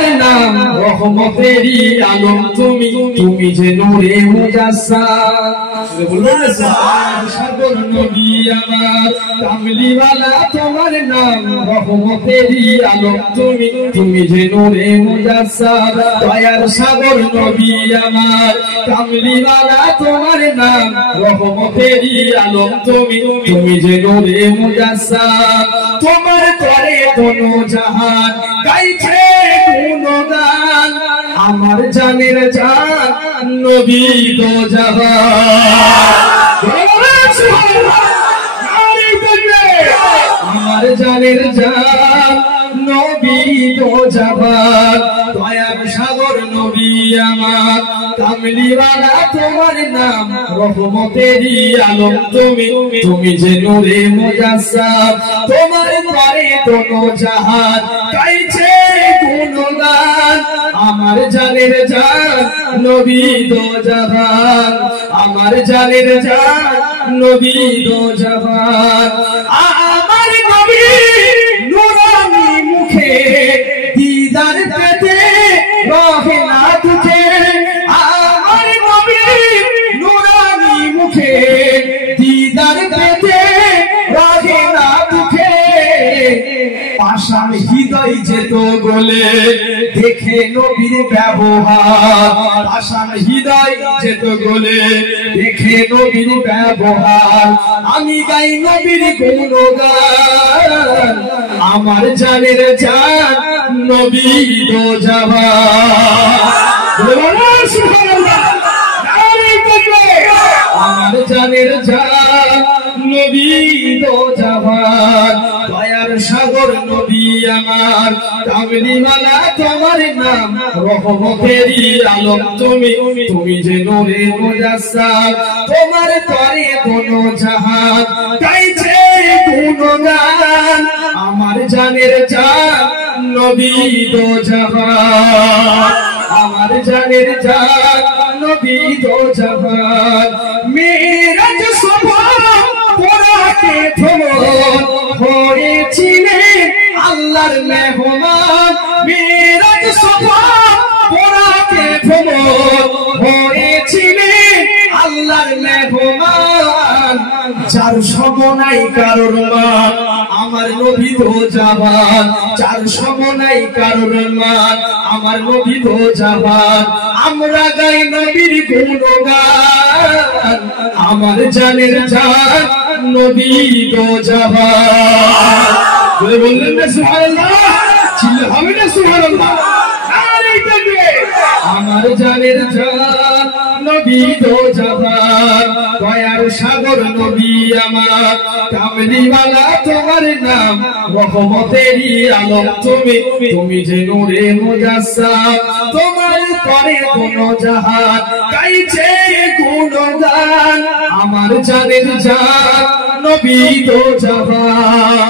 তোমার নাম রহমতেরই আলম তুমি, তুমি যে নূরে মুজাসসাম। বলুন সাগর নবী আমার কামলিওয়ালা, তোমার নাম রহমতেরই আলম তুমি, তুমি যে নূরে মুজাসসাম। দয়ার সাগর নবী আমার কামলিওয়ালা, তোমার নাম রহমতেরই আলম তুমি, তুমি যে নূরে মুজাসসাম। তোমার তরে কোনো জাহান গাইছে গুণগান, আমার জানের জান নবী দো জাহান। আমার জানের জান নবী দো জাহান। দয়ার সাগর নবী আমার কামলিওয়ালা, তোমার নাম রহমতেরই আলম তুমি, তুমি যে নূরে মুজাসসাম। তোমার পরে কোনো জাহান গাইছে গুণগান, আমার জানের জান নবী দো জাহান, আমার জানের জান নবী দো জাহান। আমার নবী নূরানি মুখে দিদার পেতে রহে না দুঃখে, আমার নবী নূরানি মুখে দিদার পেতে রহে না দুঃখে। পাষাণ হৃদয় যেত গলে দেখে নবীর ব্যবহার, পাষাণ হৃদয় যেত গলে দেখে নবীর ব্যবহার। আমি গাই নবীর গুণগান, আমার জানের জান নবী দো জাহান। আমার জানের জান নবী দো জাহান। দয়ার সাগর নবী আমার কামলিওয়ালা, তোমার নাম রহমতেরই আলম তুমি, তুমি যে নূরে মুজাসসাম। তোমার তরে কোনো জাহান গাইছে গুণগান, আমার জানের জান নবী দো জাহান, আমার জানের জান নবী দো জাহান। মেরাজ সভা পড়াতে ভ্রমণ হয়েছিলেন আল্লাহর মেহমান, মেরাজ সভা পড়াতে ভ্রমণ হয়েছিলেন আল্লাহর মেহমান। যার সমনাই কারোর মান আমার নবী দো জাহান, যার সমনাই কারোর মান আমার নবী দো জাহান। আমরা গাই নবীর গুণগান, আমার জানের জান নবী দো জাহান। বললেন না সুবহানাল্লাহ, চিল্লা হবে না সুবহানাল্লাহ। আমার জানের জান নবী দো জাহান। দয়ার সাগর নবী আমার কামলিওয়ালা, তোমার নাম রহমতেরই আলম তুমি, তুমি যে নূরে মুজাসসাম। তোমার পরে কোনো জাহান গাইছে গুণগান, আমার জানের জান নবী দো জাহান।